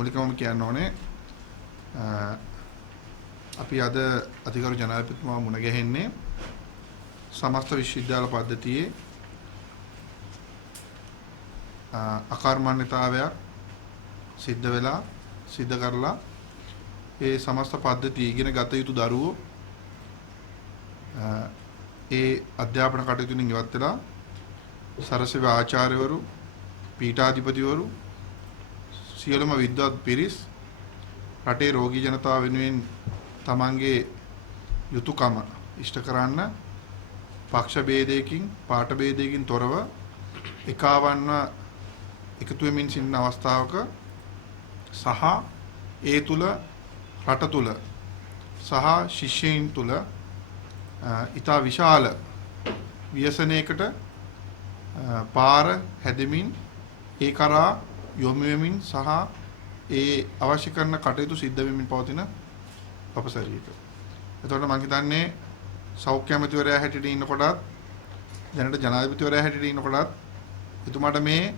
මූලිකවම කියන්න ඕනේ අපි අද අධිකරු ජනාධිපතිතුමා මුණ ගැහෙන්නේ සමස්ත විශ්වවිද්‍යාල පද්ධතියේ අකර්මණ්‍යතාවයක් සිද්ධ කරලා ඒ සමස්ත පද්ධතිය ඉගෙන ගත යුතු දරුවෝ ඒ අධ්‍යාපන කටයුතුකින් ඉවත් වෙලා සරසවි ආචාර්යවරු පීඨාධිපතිවරු සියලුම විද්වත් පිරිස් රටේ රෝගී ජනතාව වෙනුවෙන් තමන්ගේ යුතුයකම ඉෂ්ට කරන්න පක්ෂ ભેදයකින් පාට ભેදයකින් තොරව එකවන්ව එකතු වෙමින් සිටින අවස්ථාවක සහ ඒ තුල රට තුල සහ ශිෂ්‍යයින් තුල ඊට විශාල ව්‍යසනයකට පාර හැදෙමින් ඒ කරා යොමු වෙමින් සහ ඒ අවශ්‍ය කරන කටයුතු සිද්ධ වෙමින් පවතින අපසරියක. එතකොට මම හිතන්නේ සෞඛ්‍ය අමාත්‍යවරයා හැටියට ඉන්නකොටත් දැනට ජනාධිපතිවරයා හැටියට ඉන්නකොටත් එතුමාට මේ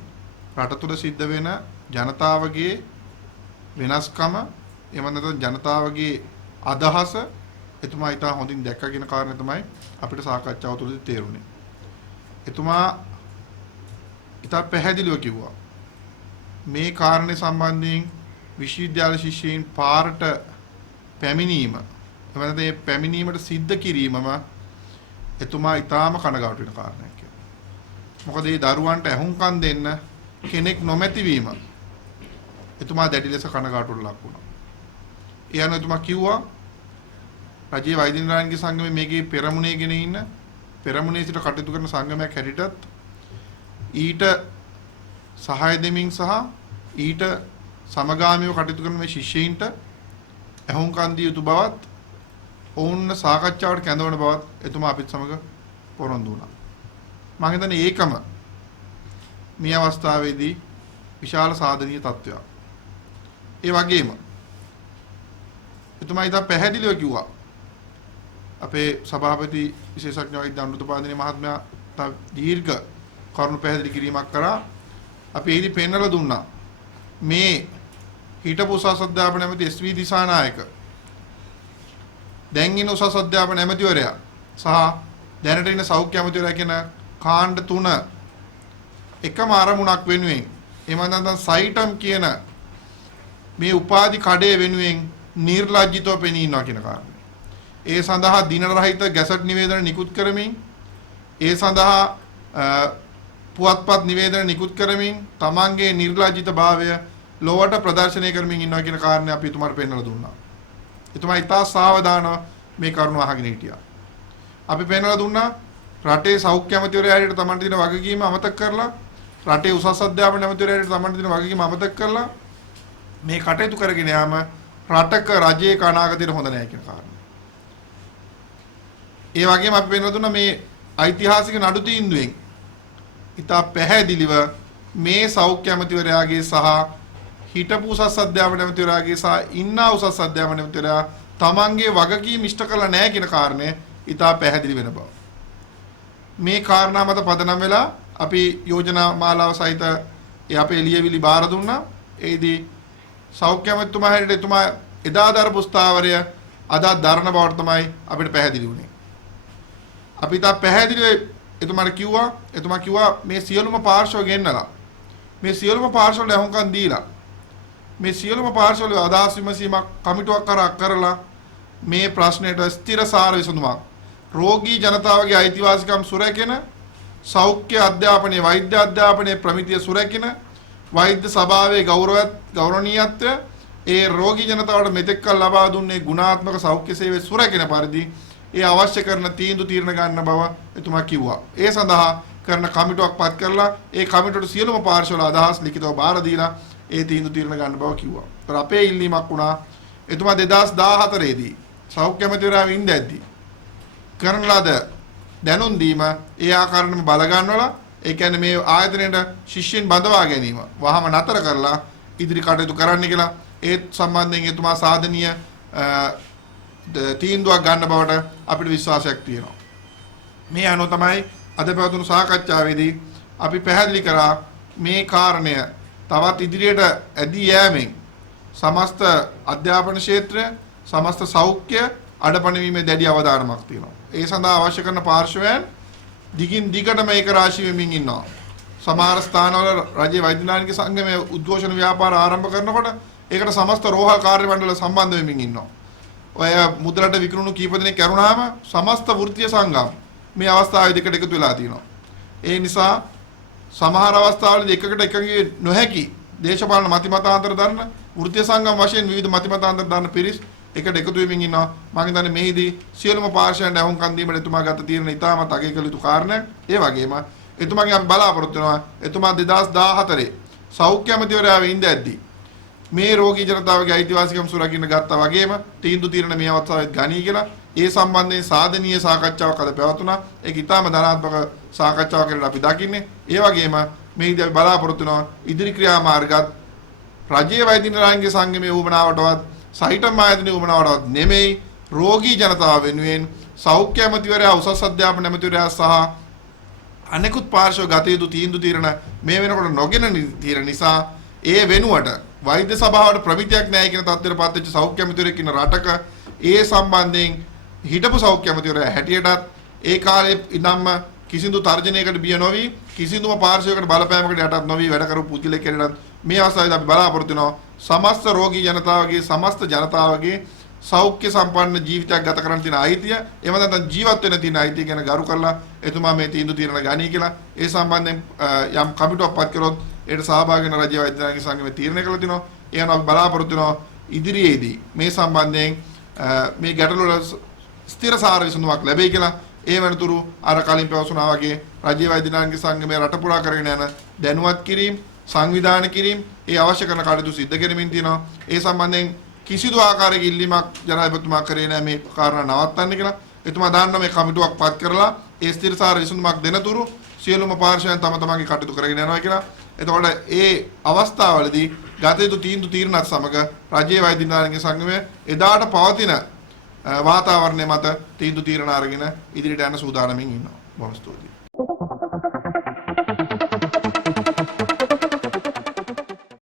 රට තුළ සිද්ධ වෙන ජනතාවගේ වෙනස්කම එහෙම නැත්නම් ජනතාවගේ අදහස එතුමා ඊට හොඳින් දැක්කගෙන කාරණේ තමයි අපිට සාකච්ඡාව තුළදී තේරුනේ. එතුමා ඊට පැහැදිලිව කිව්වා මේ කාරණේ සම්බන්ධයෙන් විශ්වවිද්‍යාල ශිෂ්‍යයින් පාරට පැමිණීම එහෙම නැත්නම් මේ පැමිණීමට සිද්ධ කිරීමම එතුමා ඊටාම කනගාටු වෙන කාරණයක් කියලා. මොකද මේ දරුවන්ට ඇහුම්කන් දෙන්න කෙනෙක් නොමැති වීම එතුමා දැඩි ලෙස කනගාටුවට ලක් වුණා. ඒ අනුව එතුමා කිව්වා රජයේ වෛද්‍ය නිලධාරීන්ගේ සංගමයේ මේකේ පෙරමුණේගෙන ඉන්න පෙරමුණේ සිට කටයුතු කරන සංගමයක් හැටියටත් ඊට සහාය දෙමින් සහ ඊට සමගාමීව කටයුතු කරන මේ ශිෂ්‍යයින්ට ඇහුම්කන් දිය යුතු බවත් ඔවුන් සාකච්ඡාවට කැඳවන බවත් එතුමා අපිත් සමග පොරොන්දු වුණා. මම හිතන්නේ ඒකම මේ අවස්ථාවේදී විශාල සාධනීය තත්ත්වයක්. ඒ වගේම එතුමා ඊට පැහැදිලිව කිව්වා අපේ සභාපති විශේෂඥ වෛද්‍ය අනුරුද්ධපාදිනේ මහත්මයා දීර්ඝ කරුණු පැහැදිලි කිරීමක් කරා. අපි එහිදී පෙන්වලා දුන්නා මේ හිටපු උසස් අධ්‍යාපන ඇමති එස්.වී. දිසානායක දැන් ඉන්න උසස් අධ්‍යාපන ඇමතිවරයා සහ දැනට ඉන්න සෞඛ්‍ය ඇමතිවරයා කියන කාණ්ඩ තුන එකම අරමුණක් වෙනුවෙන් එහෙම නැත්නම් සයිටම් කියන මේ උපාධි කඩේ වෙනුවෙන් නිර්ලජ්ජිතව පෙනී ඉන්නවා කියන කාරණය. ඒ සඳහා දින රහිත ගැසට් නිවේදන නිකුත් කරමින් ඒ සඳහා පුවත්පත් නිවේදන නිකුත් කරමින් තමන්ගේ නිර්ලජ්ජිතභාවය ලොවට ප්‍රදර්ශනය කරමින් ඉන්නවා කියන කාරණේ අපි එතුමාට පෙන්වලා දුන්නා. එතුමා ඉතා සාවධානව මේ කරුණ අහගෙන හිටියා. අපි පෙන්වලා දුන්නා රටේ සෞඛ්‍ය අමාත්‍යවරයා හැටියට තමන්ට දෙන වගකීම අමතක කරලා රටේ උසස් අධ්‍යාපන අමාත්‍යවරයා හැටියට තමන්ට දෙන වගකීම අමතක කරලා මේ කටයුතු කරගෙන යාම රටක රජයේ අනාගතයට හොඳ නැහැ කියන කාරණේ. ඒ වගේම අපි පෙන්වලා දුන්නා මේ ඓතිහාසික නඩු තීන්දුවෙන් ඉතා පැහැදිලිව මේ සෞඛ්‍ය අමාත්‍යවරයාගේ සහ හිටපු උසස් අධ්‍යාපන අමාත්‍යවරයාගේ සහ ඉන්නා උසස් අධ්‍යාපන අමාත්‍යවරයා තමන්ගේ වගකීම් ඉෂ්ට කළා නැහැ කියන කාරණය ඉතා පැහැදිලි වෙන බව. මේ කාරණා මත පදනම් වෙලා අපි යෝජනා මාලාව සහිත අපේ ලියවිලි බාර දුන්නා. ඒදී සෞඛ්‍ය අමාත්‍යතුමා හැටියට එතුමා එදා දරපු ස්ථාවරය අද දරන බවට තමයි අපිට පැහැදිලි වුණේ. අපි තා පැහැදිලිව එතුමාට කිව්වා මේ සියලුම පාර්ශ්ව ගෙන්නලා මේ සියලුම පාර්ශ්වවල අහුම්කම් දීලා මේ සියලුම පාර්ශ්වවල අදහස් විමසීමක් කමිටුවක් කරලා මේ ප්‍රශ්නයට ස්ථිරසාර විසඳුමක් රෝගී ජනතාවගේ අයිතිවාසිකම් සුරැකෙන සෞඛ්‍ය අධ්‍යාපනයේ වෛද්‍ය අධ්‍යාපනයේ ප්‍රමිතිය සුරැකෙන වෛද්‍ය සභාවේ ගෞරවනීයත්වය ඒ රෝගී ජනතාවට මෙතෙක් කල් ලබා දුන්නේ ගුණාත්මක සෞඛ්‍ය සේවය සුරැකෙන පරිදි ඒ අවශ්‍ය කරන තීරණ ගන්න බව එතුමා කිව්වා. ඒ සඳහා කරන කමිටුවක් පත් කරලා ඒ කමිටුවට සියලුම පාර්ශ්වවල අදහස් ලිඛිතව බාර දීලා ඒ තීරණ ගන්න බව කිව්වා. ඒතර අපේ ඉල්ලීමක් වුණා එතුමා 2014 දී සෞඛ්‍ය අමාත්‍යවරයා ඉඳද්දී කරන ලද දැනුම් දීම ඒ ආකාරයෙන්ම බල ගන්නවලා ඒ කියන්නේ මේ ආයතනයේ ශිෂ්‍යයන් බඳවා ගැනීම වහම නතර කරලා ඉදිරි කටයුතු කරන්න කියලා ඒ සම්බන්ධයෙන් එතුමා සාධනීය තීන්දුවක් ගන්න බවට අපිට විශ්වාසයක් තියෙනවා. මේ අනුව තමයි අද පැවතුණු සාකච්ඡාවේදී අපි පැහැදිලි කරා මේ කාරණය තවත් ඉදිරියට ඇදී යෑමෙන් සමස්ත අධ්‍යාපන ක්ෂේත්‍රය, සමස්ත සෞඛ්‍ය අඩපණවීමේ දැඩි අවධානමක් තියෙනවා. ඒ සඳහා අවශ්‍ය කරන පාර්ශවයන් දිගින් දිගටම ඒක රාශී වෙමින් ඉන්නවා. සමහර ස්ථානවල රජයේ වෛද්‍ය නායක සංගමයේ උද්ඝෝෂණ ව්‍යාපාර ආරම්භ කරනකොට ඒකට සමස්ත රෝහල් කාර්ය මණ්ඩල සම්බන්ධ වෙමින් ඉන්නවා. ඔය මුදලට විකුණුණු කීප දෙනෙක් කරුණාම සමස්ත වෘත්තීය සංගම් මේ අවස්ථාවේ දෙකට එකතු වෙලා තියෙනවා. ඒ නිසා සමහර අවස්ථාවලදී එකකට එකගේ නොහැකි දේශපාලන මතිමතාන්තර දරන වෘත්තීය සංගම් වශයෙන් විවිධ මතිමතාන්තර දරන පිරිස් එකට එකතු වෙමින් ඉන්නවා. මම හිතන්නේ මේදී සියලුම පාර්ශවයන්ට අහුම්කම් දීමට එතුමා ගත තීරණ ඉතාමත් අගය කළ යුතු කාරණයක්. ඒ වගේම එතුමාගේ අපි බලාපොරොත්තු වෙනවා එතුමා 2014 සෞඛ්‍ය අමාත්‍යවරයා ඉඳද්දී මේ රෝගී ජනතාවගේ අයිතිවාසිකම් සුරකින්න ගත්තා වගේම තීන්දුව తీරන මේ අවස්ථාවෙත් ගනී කියලා ඒ සම්බන්ධයෙන් සාධනීය සාකච්ඡාවක් අද පැවතුණා. ඒක ඉතාම ධනාත්මක සාකච්ඡාවක් කියලා අපි දකින්නේ. ඒ වගේම මේදී අපි බලාපොරොත්තු වෙනවා ඉදිරි ක්‍රියාමාර්ගات රජයේ වෛද්‍ය නිලධාරීන්ගේ සංගමයේ උවමනාවටවත් සහිතම ආයතනයේ උවමනාවටවත් නෙමෙයි රෝගී ජනතාව වෙනුවෙන් සෞඛ්‍ය අමාත්‍යවරයා උසස් අධ්‍යාපන අමාත්‍යවරයා සහ අනෙකුත් පාර්ශ්ව ගත යුතු තීන්දුව తీරන මේ වෙනකොට නොගෙන తీරන නිසා ඒ වෙනුවට වෛද්‍ය සභාවට ප්‍රමිතියක් නැහැ කියන තත්ත්වයට පත් වෙච්ච සෞඛ්‍ය අමාත්‍යවරයෙක් ඉන්න රටක ඒ සම්බන්ධයෙන් හිටපු සෞඛ්‍ය අමාත්‍යවරයා හැටියටත් ඒ කාලේ ඉඳන්ම කිසිදු තර්ජනයකට බිය නොවි කිසිදුම පාර්ශ්වයකට බලපෑමකට යටත් නොවි වැඩ කරපු පුද්ගලෙක් හැටියට මේ අවස්ථාවේදී අපි බලාපොරොත්තු වෙනවා සමස්ත රෝගී ජනතාවගේ සමස්ත ජනතාවගේ සෞඛ්‍ය සම්පන්න ජීවිතයක් ගත කරන්න තියෙන අයිතිය එහෙම නැත්නම් ජීවත් වෙන්න තියෙන අයිතිය ගැන ගරු කරලා එතුමා මේ තීන්දුව తీරන ගනී කියලා ඒ සම්බන්ධයෙන් යම් කමිටුවක් පත් කරොත් ඒකට සහභාගී වෙන රජයේ වෛද්‍ය නායක සංගමයේ තීරණය කළා තිනවා. ඒ අනුව අපි බලාපොරොත්තු වෙනවා ඉදිරියේදී මේ සම්බන්ධයෙන් මේ ගැටලු වල ස්ථිරසාර විසඳුමක් ලැබෙයි කියලා. ඒ වෙනතුරු අර කලින් පැවසුනා වගේ රජයේ වෛද්‍ය නායක සංගමයේ රට පුරා කරගෙන යන දැනුවත් කිරීම, සංවිධානය කිරීම, ඒ අවශ්‍ය කරන කටයුතු සිදු කරමින් තියෙනවා. ඒ සම්බන්ධයෙන් කිසිදු ආකාරයක ඉල්ලීමක් ජනාධිපතිතුමා කරේ නැහැ මේ කාරණා නවත්තන්න කියලා. එතුමා දාන්න මේ කමිටුවක් පත් කරලා ඒ ස්ථිරසාර විසඳුමක් දෙනතුරු සියලුම පාර්ශවයන් තම තමන්ගේ කටයුතු කරගෙන යනවා කියලා. එතකොට ඒ අවස්ථාවවලදී ගත යුතු තීන්දුව తీරනත් සමග රජයේ වෛද්‍ය නිලධාරීන්ගේ සංගමය එදාට පවතින වාතාවරණය මත තීන්දුව తీරන අරගෙන ඉදිරියට යන සූදානමින් ඉන්නවා. බොහොම ස්තුතියි.